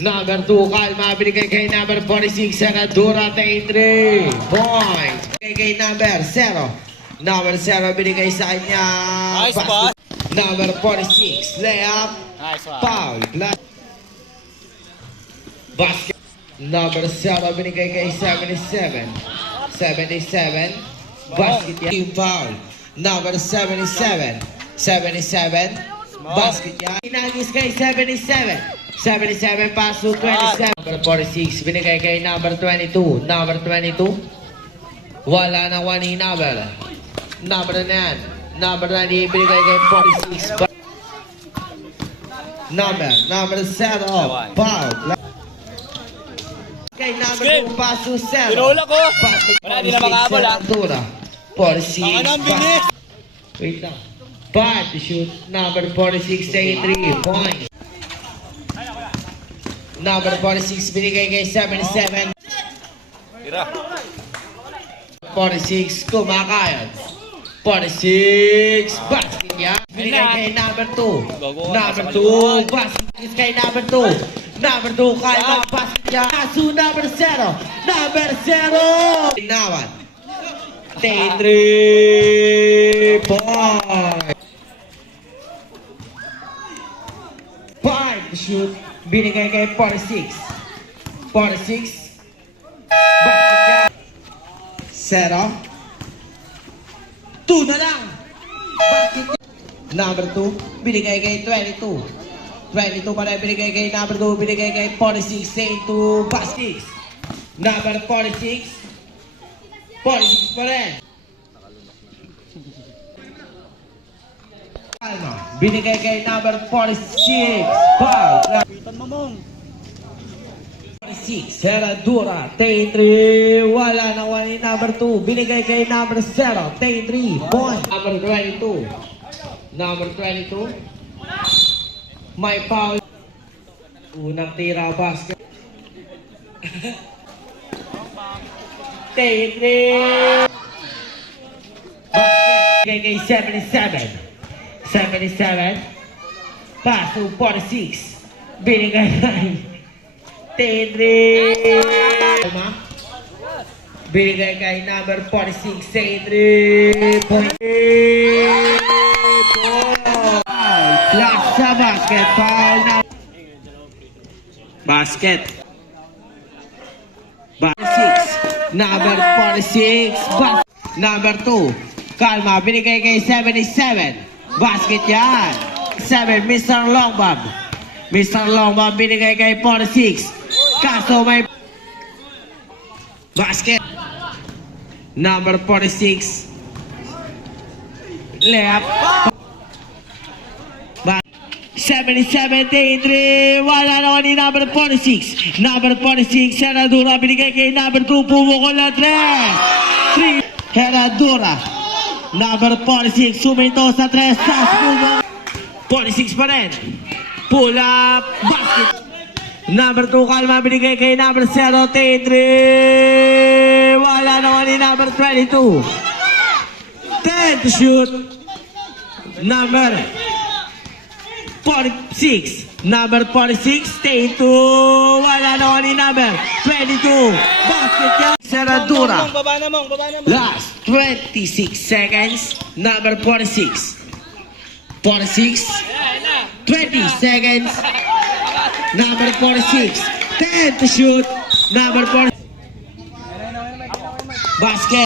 Number 2, Kalma, binigay kay number 46, Senadora, 3 points. Binigay kay number 0. Number 0, binigay sa kanya. Nice pass. Number 46, layup, Nice one. foul. Basket. Number 0, binigay kay 77. 77, basket yan. Team foul. Number 77. 77, basket yan. Inagis kay 77. 77 pass to 27. Number 46, binigay kay number 22. Number 22, wala na one ni number. Number na yan. Number 90, binigay kay 46. Number 0, foul. Kay number 2, pass to 0. Tinulak ko. Wala, di na makahabol, ha? 46, Baka nang bilis. wait lang. 5 to shoot. Number 46, 3 points. Number 46, binigay kay 77. Tira. 46, kumakayod. 46, basket yan. Binigay kay number 2. Number 2, basket kay number 2. Number 2, kaya basket yan. Kaso number 0. Number 0. Tinawan. 3 points. 5 to shoot. Binigay kay 46. 46. Basket yan. 0. 2 na lang. Basket yan. Number 2. Binigay kay 22. 22 pa rin. Binigay kay number 2. Binigay kay 46. Say 2 baskets. Number 46. 46 pa rin. Binigay kay number 46. Foul. 46. Senadora. 3. Wala na one number 2. Binigay kay number 0. 3 points. Number 22. Number 22. May foul. Unang tira basket. 3. Basket. Binigay kay 77. 77. Pass to 46. Binigay kay 3. Binigay kay number 46. 3 point. Plus sa basket. Foul na. Basket. 46. Number 46. Number 2. Kalma. Binigay kay 77. Basket yan. 7, Mr. Longbomb. Mr. Longbomb binigay kay 46. Kaso may basket. Number 46. Layup. 77-3. Wala naman ni number 46. Number 46, Senadora. Binigay kay number 2. Pumukol na 3. Senadora. Number 46, suminto sa 3. Saspumo. 46 pa rin. Pull up. Basket. Number 2, Kalma. Binigay kay number 0. 3. Wala naman ni number 22. 10 to shoot. Number 46. Number 46, stay 2. Wala naman ni number 22. Basket yan. Senadora. Baba na mong. Last 26 seconds. Number 46. 46. 20 seconds. Number 46. 10 to shoot. Number 46. Basket.